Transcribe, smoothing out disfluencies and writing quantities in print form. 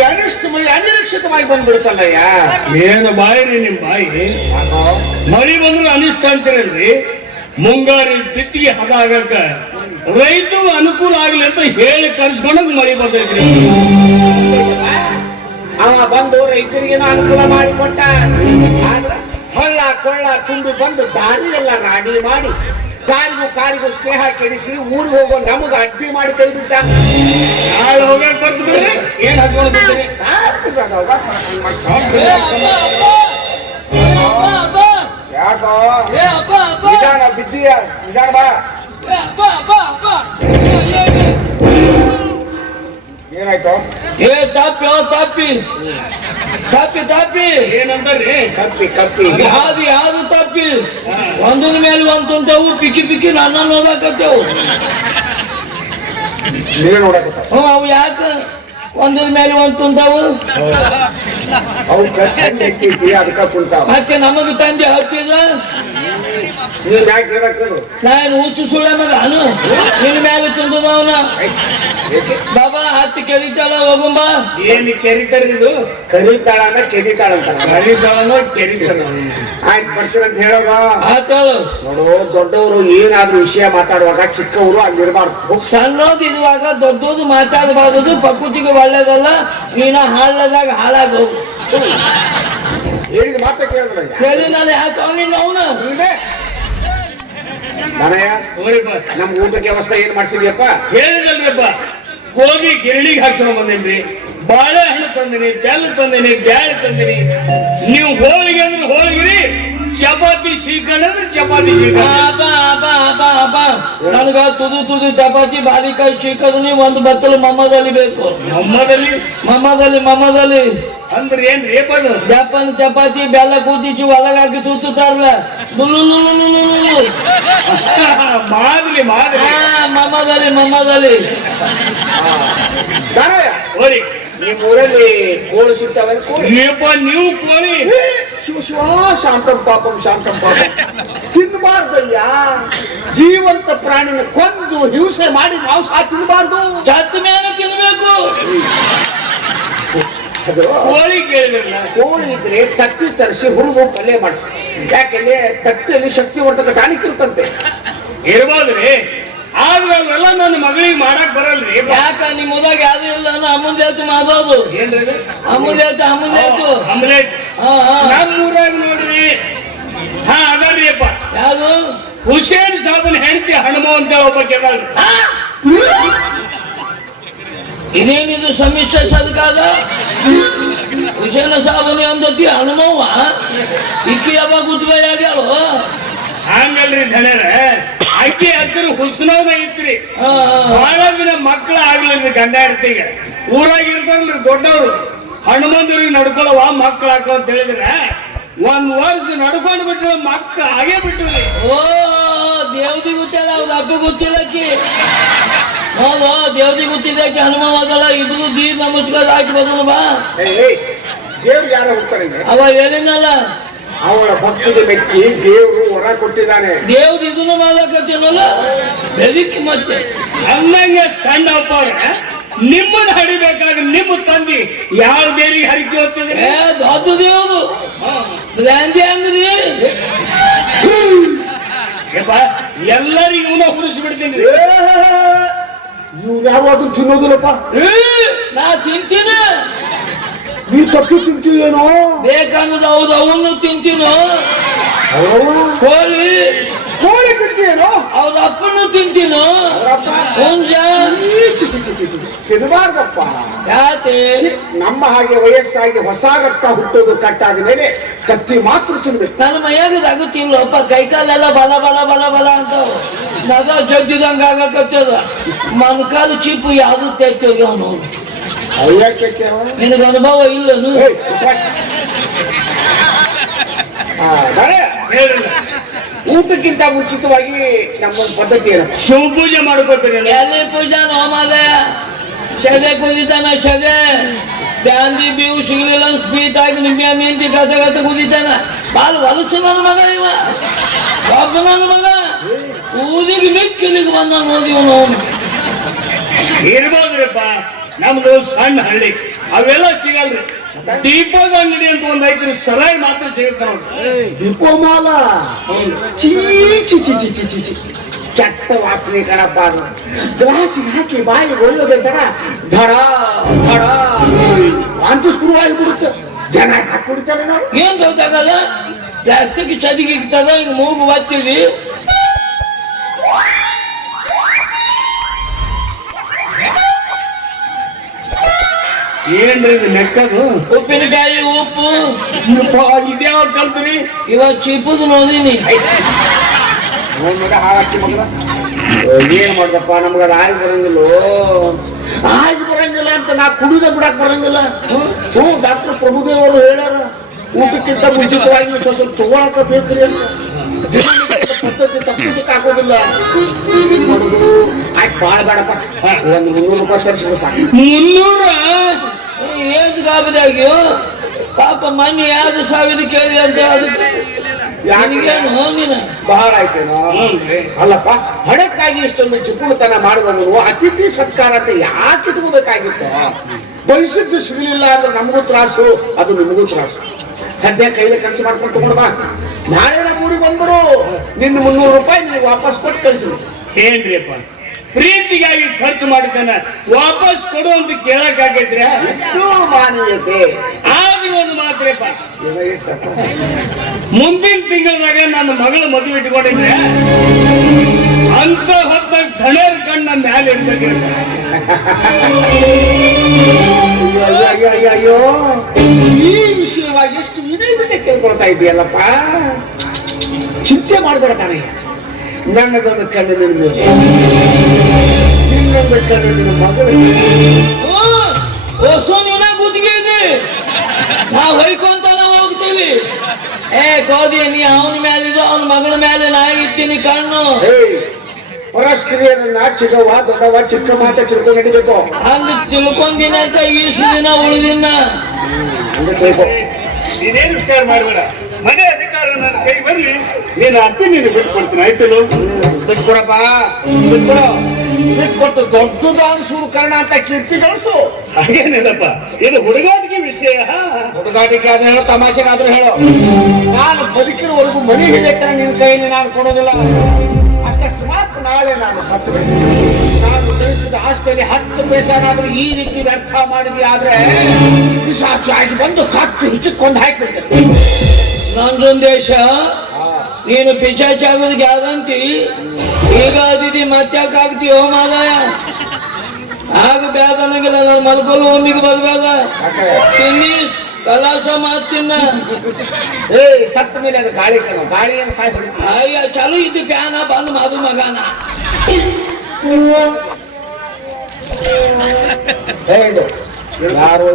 ಅನಿರೀಕ್ಷಿತವಾಗಿ ಬಂದ್ಬಿಡುತ್ತಲ್ಲಯ್ಯ. ಏನು ಬಾಯಿ ನಿಮ್ ಬಾಯಿ ಮಳಿ ಬಂದ್ರು ಅನಿಷ್ಟ ಅಂತೀರಲ್ರಿ. ಮುಂಗಾರಿ ಬಿತ್ತಿಗೆ ಹದ ಆಗಕ್ಕ ರೈತರು ಅನುಕೂಲ ಆಗ್ಲಿ ಅಂತ ಹೇಳಿ ಕರ್ಸ್ಕೊಂಡಂಗ್ ಮಳಿ ಬರ್ತೈತ್ರಿ. ಅವ ಬಂದು ರೈತರಿಗೇನೋ ಅನುಕೂಲ ಮಾಡಿಕೊಟ್ಟ. ಆದ್ರ ಹಳ್ಳ ಕೊಳ್ಳ ತುಂಬಿ ಬಂದು ದಾರಿ ಎಲ್ಲ ರಾಡಿ ಮಾಡಿ ಕಾರಿಗೂ ಸ್ನೇಹ ಕೆಡಿಸಿ ಊರಿಗೆ ಹೋಗೋ ನಮಗ ಅಡ್ಡಿ ಮಾಡಿ ಕೈ ಬಿಟ್ಟ. ನಾಳೆ ಹೋಗಕ್ ಬರ್ತೀವಿ ಏನ್ ಹಚ್ಕೊಂಡ್ಬಿಡ್ತೀರಿ. ಯಾಕೋ ನಿಧಾನ ಬಿದ್ದೀಯ, ನಿಧಾನ ಬಾ. ಏನಾಯ್ತು? ಏ ತಾಪಿ ತಾಪಿ ತಾಪಿ ತಾಪಿ ಏನಂದ್ರಿ? ಕಪ್ಪಿ ಯಾವ್ದು ತಾಪಿ ಒಂದ್ರ ಮೇಲೆ ಒಂದ್ ತುಂತವು ಪಿಕ್ಕಿ ಪಿಕ್ಕಿ ನನ್ನ ಓದಾಕತ್ತೇವು. ನೀವೇ ನೋಡಕತ್ತ ಅವು ಯಾಕ ಒಂದ್ರ ಮೇಲೆ ಒಂದ್ ತುಂತವು? ಅವು ಕಟ್ಟಿ ಅದಕ್ಕ ಕುಂತಾವ. ಮತ್ತೆ ನಮಗ ತಂದೆ ಹತ್ತಿದ ನೀನ್ ಯಾಕೆ ಹೇಳಕ್ ನಾನು ಹುಚ್ಚು ಸುಳ್ಳ ಮಗ ಅನು ನಿನ್ ಮೇಲೆ ತುಂದದವನ ಬಾಬಾ ಹತ್ತಿ ಕೆರಿತಾಳ ಹೋಗುಂಬ. ಏನ್ ಕೆರಿತಾರ ಇದು? ಕರೀತಾಳ ಕೆರಿತಾಳಂತ. ಕರಿತಾಳ ಕೆರಿತಾಳ. ಆಯ್ತು ಬರ್ತೀರಂತ ಹೇಳೋದ ಆತಳು ನೋಡು. ದೊಡ್ಡವರು ಏನಾದ್ರೂ ವಿಷಯ ಮಾತಾಡುವಾಗ ಚಿಕ್ಕವರು ಅಲ್ಲಿರ್ಬಾರ್ದು. ಸಣ್ಣೋದು ಇರುವಾಗ ದೊಡ್ಡದು ಮಾತಾಡಬಾರದು. ಪ್ರಕೃತಿಗೆ ಒಳ್ಳೇದಲ್ಲ. ನೀನ ಹಾಳದಾಗ ಹಾಳಾಗೋಗು. ಹೇಳಿದ ಮಾತ ಕೇಳಿದ್ರ ಕೇಳಿ ನಾನು ಯಾಕೆ ಅವನಿಲ್ಲ ಅವನ ನನಯ ಹೋಗ್ರಿಪ್ಪ. ನಮ್ ಊಟಕ್ಕೆ ವ್ಯವಸ್ಥೆ ಏನ್ ಮಾಡ್ಸಿದ್ಯಪ್ಪ? ಹೇಳಿದಲ್ರಿಪ್ಪ, ಹೋಗಿ ಗಿರಣಿಗೆ ಹಾಕ್ಸ್ಕೊಂಡ್ ಬಂದೇನ್ರಿ. ಬಾಳೆಹಣ್ಣು ತಂದಿನಿ, ಬೆಲ್ಲ ತಂದಿನಿ, ಬ್ಯಾಳೆ ತಂದಿನಿ. ನೀವು ಹೋಳಿಗೆ ಅಂದ್ರೆ ಹೋಳಿಗೆ, ಚಪಾತಿ ಶ್ರೀಖಂಡ ಅಂದ್ರೆ ಚಪಾತಿ ಶ್ರೀಖಂಡ. ನನಗ ತುದು ಚಪಾತಿ ಬಾಲಿಕಾಯಿ ಚಿಕ್ಕದು ನೀವು ಒಂದು ಬತ್ತಲು ಮಮ್ಮದಲ್ಲಿ ಬೇಕು. ಮಮ್ಮದಲ್ಲಿ ಅಂದ್ರೆ ಏನ್ ರೇಪದು? ಜಪ್ಪನ್ ಚಪಾತಿ ಬೆಲ್ಲ ಕೂತಿಚ್ಚಿ ಒಳಗಾಗಿ ತೂತಾರಲ್ಲ ಮಾದಲಿ ಮಮ್ಮದಲ್ಲಿ ಹೋರಿ. ನಿಮ್ ಊರಲ್ಲಿ ಕೋಳಿ ಸಿಗ್ತಾವ? ನೀವು ಕೋಳಿ ಶಿವ ಶಾಂತಂ ಪಾಪಂ ತಿನ್ನಬಾರ್ದಯ್ಯ. ಜೀವಂತ ಪ್ರಾಣಿನ ಕೊಂದು ಹಿಂಸೆ ಮಾಡಿ ನಾವು ಸಹ ತಿನ್ನಬಾರ್ದು. ಚತ್ತ ಮೇಲೆ ತಿನ್ಬೇಕು. ಕೋಳಿ ಕೇಳಿದ್ರಲ್ಲ, ಕೋಳಿ ಇದ್ರೆ ತತ್ತಿ ತರಿಸಿ ಹುರುಗು ಪಲ್ಯ ಮಾಡಿ. ಯಾಕೆಂದ್ರೆ ತತ್ತಿಯಲ್ಲಿ ಶಕ್ತಿವರ್ಧಕ ಟಾನಿಕ್ ಇರ್ತಂತೆ. ಇರ್ಬೋದ್ರಿ. ಆದ್ರೆ ಅವೆಲ್ಲ ನನ್ನ ಮಗಳಿಗೆ ಮಾಡಕ್ ಬರಲ್ರಿ. ಯಾಕ ನಿಮ್ ಮುದಾಗ ಯಾವ್ದು ಇಲ್ಲ ಅಮ್ಮಂದ ಹೇಳ್ತು ಮಾಡೋದು. ಏನ್ರಿ? ಅಮ್ಮಂದ ಹೇಳ್ತು ಆಮ್ಲೆಟ್. ನಮ್ಮ ಊರಾಗ ನೋಡ್ರಿ ಅದಾರ್ರಿ ಅಪ್ಪ. ಯಾವ್ದು? ಹುಸೇನ್ ಸಾಬನ್ ಹೆಂಡತಿ ಹನುಮ ಅಂತ ಒಬ್ಬ ಕೇಳಲ್ರಿ. ಇದೇನಿದು ಸಮ್ಮಿಶ್ರ ಸದಕಾದ? ಹುಸೇನ ಸಾಬನಿ ಅಂದತಿ ಹನುಮವ್ವ ಇಕ್ಕಿ ಹಬ್ಬ ಗುದ್ಬೆ ಆಗ್ಯಾಳು. ಹಂಗಲ್ರಿ ಧನ್ಯರ, ಅಕ್ಕಿ ಹೆಸರು ಹುಸ್ನವ್ನ ಇತ್ರಿ. ಬಹಳ ದಿನ ಮಕ್ಕಳ ಆಗ್ಲಿಲ್ರಿ ಗಂಡ ಹೆಂಡತಿಗೆ. ಊರಾಗ ಇರ್ತಾರಲ್ರಿ ದೊಡ್ಡವ್ರು, ಹನುಮಂತರಿಗೆ ನಡ್ಕೊಳವ ಮಕ್ಕಳು ಹಾಕೋ ಅಂತ ಹೇಳಿದ್ರೆ ಒಂದ್ ವರ್ಷ ನಡ್ಕೊಂಡು ಬಿಟ್ರೆ ಮಕ್ಕಳು ಹಾಗೆ ಬಿಟ್ರಿ. ಓ ದೇವ್ದಿ ಗೊತ್ತಿಲ್ಲ, ಅವ್ರ ಹಬ್ಬ ಗೊತ್ತಿಲ್ಲಕ್ಕಿ. ಹೌದು ದೇವ್ದಿ ಗೊತ್ತಿದ್ದಕ್ಕೆ ಹನುಮ ಹೋದಲ್ಲ. ಇಬ್ರು ದೀರ್ ನಮಸ್ಕಾರ ಹಾಕಿ ಬದಲು ಬಾ. ದೇವ್ರು ಯಾರು ಹೋಗ್ತಾರೆ? ಅವ ಹೇಳಿನಲ್ಲ, ಅವಳ ಭಕ್ತಿಗೆ ಮೆಚ್ಚಿ ದೇವ್ರು ಹೊರ ಕೊಟ್ಟಿದ್ದಾನೆ. ದೇವ್ರು ಇದನ್ನು ಮಾಡ್ಲಕತ್ತೇನಲ್ಲ ಬೆದಕ್ಕೆ ಮತ್ತೆ ಹಂಗಂಗೆ ಸಣ್ಣ ಅಪ್ಪ ಅವ್ರ ನಿಮ್ಮನ್ನ ಹಡಿಬೇಕಾದ್ರೆ ನಿಮ್ಮ ತಂದಿ ಯಾವ ದೇವಿಗೆ ಹರಿಕೆ ಹೋಗ್ತಿದ್ರೆ? ದೊಡ್ಡ ದೇವ್ರು ಬ್ರ್ಯಾಂಡಿ ಅಂಗಡಿ ಎಲ್ಲರಿಗೂ ಇವನ ಹುರಿಸಿ ಬಿಡ್ತೀನಿ. ಇವ್ ಯಾವಾಗ ತಿನ್ನೋದಿಲ್ಲಪ್ಪ. ನಾ ತಿಂತೀನಿ. ನೀ ತಪ್ಪು ತಿಂತೀವೇನೋ? ಬೇಕನ್ನೋದು ಹೌದು, ಅವನು ತಿಂತೀನೋ. ಕೋಳಿ ತಿಂತೀಯೇನೋ? ಹೌದು, ಅಪ್ಪನ್ನು ತಿಂತೀನೋ. ಹುಂಜ ತಿನ್ನಬಾರ್ದಪ್ಪ. ಯಾಕೆ? ನಮ್ಮ ಹಾಗೆ ವಯಸ್ಸಾಗಿ ಹೊಸ ರಕ್ತ ಹುಟ್ಟೋದು ಕಟ್ಟಾದ ಮೇಲೆ ಕತ್ತಿ ಮಾತ್ರ ತಿನ್ಬೇಕು. ನನ್ನ ಮೈಯಾಗದ ಆಗುತ್ತಿಲ್ಲಪ್ಪ. ಕೈಕಾಲೆಲ್ಲ ಬಲ ಅಂತ ನಗ ಜಗ್ಗಿದಂಗ ಆಗಕತ್ತದ. ಮನ್ಕಾಲು ಚಿಪ್ಪು ಯಾವ್ದು ತೆಚ್ಚೋಗಿ ಅವನು. ನಿನಗೆ ಅನುಭವ ಇಲ್ಲನು? ಊಟಕ್ಕಿಂತ ಮುಂಚಿತವಾಗಿ ನಮ್ಮೊಂದು ಪದ್ಧತಿ ಏನು? ಶಿವ ಪೂಜೆ ಮಾಡ್ಕೋತೀರಿ. ಎಲ್ಲಿ ಪೂಜಾ ನೋಮಾದಯ ಸದೆ ಕುದಿತಾನ. ಸದೆ ಬ್ಯಾಂದಿ ಬೀವು ಸಿಗ್ಲಿಲ್ಲ ಸ್ಪೀಟ್ ಆಗಿ ನಿಮ್ಮೆ ನಿಂತಿ ಗತ ಕುದಿತಾನ. ಬಾಲ್ ಹೊಲಸು ನನ್ನ ಮಗ ಇವ. ಒಬ್ಬ ನನ್ನ ಮಗ ಊರಿಗೆ ಮಿಕ್ಕಿಲಿಗೆ ಬಂದ ನೋಡಿ ಇವನು. ಇರ್ಬೋದ್ರಪ್ಪ, ನಮ್ದು ಸಣ್ಣ ಹಳ್ಳಿ. ಅವೆಲ್ಲ ಸಿಗಲ್ರಿ. ದೀಪದ ಅಂಗಡಿ ಅಂತ ಒಂದ್ ಐತ್ರಿ, ಸಲಾಯಿ ಮಾತ್ರ ಸಿಗುತ್ತಾರ ನೋಡ್ರಿ. ದೀಪಮಾಲ ಚೀ ಚಿ ಚಿ ಚಿ ಚಿ ಚಿ ಚಿ ಕೆಟ್ಟ ವಾಸನೆ ಕಣಪ್ಪ. ಅದು ಗ್ಲಾಸಿಗೆ ಹಾಕಿ ಬಾಯಿ ಒಳ್ಳೆಬೇಕಣ, ಧಡ ಧಡ ಅಂತ ಶುರುವಾಗಿ ಬಿಡುತ್ತೆ. ಜನ ಹಾಕಿ ಕುಡಿತಾರೆ. ನಾವು ಏನ್ ಗೊತ್ತಾಗಲ್ಲ, ಪ್ಲಾಸ್ಟಿಕ್ ಚದಿಗೆ ಇರ್ತದ, ಹಿಂಗ್ ಮೂಗು ಬತ್ತಿವಿ. ಏನ್ರಿ ಇದು ಲೆಕ್ಕದು? ಉಪ್ಪಿನಕಾಯಿ ಉಪ್ಪು ಇದ್ಯಾವ ಕಲ್ತ್ರಿ? ಇವತ್ತು ಚಿಪ್ಪುದು ನೋಡಿನಿ. ಹಾಕಿ ಮಗನ ಏನ್ ಮಾಡ್ದಪ್ಪ, ನಮ್ಗ ಅದು ಆಗಿ ಬರಂಗಿಲ್ಲ, ಆಗಿ ಬರಂಗಿಲ್ಲ ಅಂತ ನಾ ಕುಡಿದ ಬಿಡಕ್ ಬರಂಗಿಲ್ಲ. ಡಾಕ್ಟರ್ ಪ್ರಭುದೇವ್ ಅವರು ಹೇಳ್ಯಾರ, ಊಟಕ್ಕಿಂತ ಮುಂಚಿತವಾಗಿ ಸ್ವಲ್ಪ ತಗೊಳಕ ಬೇಕ್ರಿ ಅಂತ. ಪದ್ಧತಿ ತಪ್ಪಿಸಕ್ ಆಗೋದಿಲ್ಲ. ಆಯ್ತು ಬಾಳ ಬೇಡಪ್ಪ, ಒಂದು 300 ರೂಪಾಯಿ ತರಿಸ್ಬಿಡು ಸಾಕು. 300? ಏನ್ ಗಾಬರಿಯಾಗ್ಯೋ ಪಾಪ, ಮನೆ ಯಾವ್ದು ಸಾವಿರ ಕೇಳಿ ಅಂತ ಅದಕ್ಕೆ ನನಗೇನು ಹೋಗಿನ ಬಹಳ ಆಯ್ತೇನೋ. ಅಲ್ಲಪ್ಪ, ಹಣಕ್ಕಾಗಿ ಇಷ್ಟೊಂದು ಚಿಕ್ಕುಳತನ ಮಾಡುವವರು ಅತಿಥಿ ಸತ್ಕಾರ ಅಂತ ಯಾಕೆ ಇಟ್ಕೋಬೇಕಾಗಿತ್ತು? ಬಯಸಿದ್ದು ಸಿಗಲಿಲ್ಲ ಅಂದ್ರೆ ನಮಗೂ ತ್ರಾಸು, ಅದು ನಿಮಗೂ ತ್ರಾಸು. ಸದ್ಯ ಕೈಲಿ ಖರ್ಚು ಮಾಡ್ಕೊಂಡು ತಗೊಂಡ್ಬಾ, ನಾಳೆ ನಮ್ಮ ಊರಿಗೆ ಬಂದ್ಬಿಡು, ನಿನ್ನ 300 ರೂಪಾಯಿ ನಿನಗೆ ವಾಪಸ್ ಕೊಟ್ಟು ಕಳಿಸ್ಬಿಡು. ಏನ್ರಿಪ್ಪ, ಪ್ರೀತಿಗಾಗಿ ಖರ್ಚು ಮಾಡಿದ್ದಾನ ವಾಪಸ್ ಕೊಡು ಅಂತ ಕೇಳಕ್ ಆಗೈತ್ರಿ? ಇದು ಮಾನವೀಯತೆ. ಆದ್ರೂ ಒಂದು ಮಾತ್ರಪ್ಪ, ಏನೋ ಇಟ್ಟಪ್ಪ. ಮುಂದಿನ ತಿಂಗಳದಾಗ ನನ್ನ ಮಗಳು ಮದುವೆ ಇಟ್ಕೊಂಡಿದ್ರೆ ಅಂತ ಹೊತ್ತಾಗ ಧಣೇರ್ ಕಣ್ಣು ನನ್ನ ಮ್ಯಾಲೆ ಇರ್ಬೇಕು. ಅಯ್ಯೋ, ಈ ವಿಷಯವಾಗಿ ಎಷ್ಟು ವಿನಯ ಕೇಳ್ಕೊಳ್ತಾ ಇದೆಯಲ್ಲಪ್ಪ. ಚಿಂತೆ ಮಾಡ್ಬೇಡ ತಾನೇ, ನನ್ನದೊಂದು ಕಣ್ಣು ನಿನ್ನ ಮೇಲೆ, ಇನ್ನೊಂದು ಕಣ್ಣು ನಿನ್ನ ಮಗಳು. ಹೊಸ ನೀನ ಗುತ್ತಿಗೆ ಇದೆ, ನಾವು ಹೊಯ್ಕೊಂತ ನಾವು ಹೋಗ್ತೀವಿ. ಕೋದಿ, ನೀ ಅವನ ಮೇಲಿದು, ಅವನ ಮಗಳ ಮೇಲೆ ನಾ ಇರ್ತೀನಿ ಕಣ್ಣು. ಪರಸ್ತ್ರೀಯರನ್ನ ಚಿಕ್ಕವ ದೊಡ್ಡವ ಚಿಕ್ಕ ಮಾತ ತಿಳ್ಕೊಂಡು ನಡಿಬೇಕು. ಹಂಗ ತಿಳ್ಕೊಂಡಿನ ಅಂತ ಈಸು ದಿನ ಉಳಿದಿನ. ನೀನೇನು ವಿಚಾರ ಮಾಡಬೇಡ, ಮನೆ ಅಧಿಕಾರ ನನ್ನ ಕೈ ಬರ್ಲಿ, ನೀನು ಅತ್ತೆ ನೀನು ಬಿಟ್ಕೊಡ್ತೀನಿ, ಆಯ್ತಲ್ಲ? ಬಿಟ್ಕೊಡಪ್ಪ, ಬಿಟ್ಕೊಡು. ಬಿಟ್ಕೊಟ್ಟು ದೊಡ್ಡದು ಅನ್ಸೂರು ಕರ್ಣ ಅಂತ ಕೀರ್ತಿ ಗಳಿಸು. ಹಾಗೇನಿಲ್ಲಪ್ಪ, ಇದು ಹುಡುಗಾಟಿಕೆ ವಿಷಯ. ಹುಡುಗಾಟಿಕೆ ಆದ್ರೆ ಹೇಳೋ, ತಮಾಷೆಗಾದ್ರೂ ಹೇಳೋ. ನಾನು ಬದುಕಿನವರೆಗೂ ಮನೆ ಹಿಡಿಯಕ್ಕೆ ನಿನ್ನ ಕೈಯಲ್ಲಿ ನಾನು ಕೊಡೋದಿಲ್ಲ. ಅಕಸ್ಮಾತ್ ನಾಳೆ ನಾನು ಸತ್ತು ಬಿಟ್ಟು ನಾನು ಗಳಿಸಿದ ಆಸ್ತಿಯಲ್ಲಿ 10 ಪೈಸಾನಾದ್ರೂ ಈ ರೀತಿ ವ್ಯರ್ಥ ಮಾಡಿದ್ವಿ ಆದ್ರೆ ಪಿಶಾಚಾಗಿ ಬಂದು ಕತ್ತು ಹಿಚ್ಚಿಕೊಂಡು ಹಾಕಿಬಿಡ್ತೇನೆ. ನಂದೊಂದು ದೇಶ, ನೀನು ಪಿಚಾಚಿ ಆಗೋದಕ್ಕೆ ಯಾವ್ದಂತಿ? ಈಗ ಅದಿತಿ ಮತ್ಯಾಕಾಗ್ತೀಯೋ ಮಾದಾಯ? ಆಗ ಬ್ಯಾದನಗಿಲ್ಲ, ನಾನು ಮಲ್ಕೊಲ್ ಒಮ್ಮಿಗೆ ಬರ್ಬೇಡ. ಫಿನಿಶ್ ಕಲಾಸ ಮಾತಿನ. ಸತ್ತ ಮೇಲೆ ಅದು ಗಾಳಿ ಕಣ, ಗಾಳಿ ಏನು ಸಾಯ್ತು. ಅಯ್ಯ ಚಲೋ ಇದ್ದು ಪ್ಯಾನ ಬಂದು ಮಾದು ಮಗನ. ಯಾರು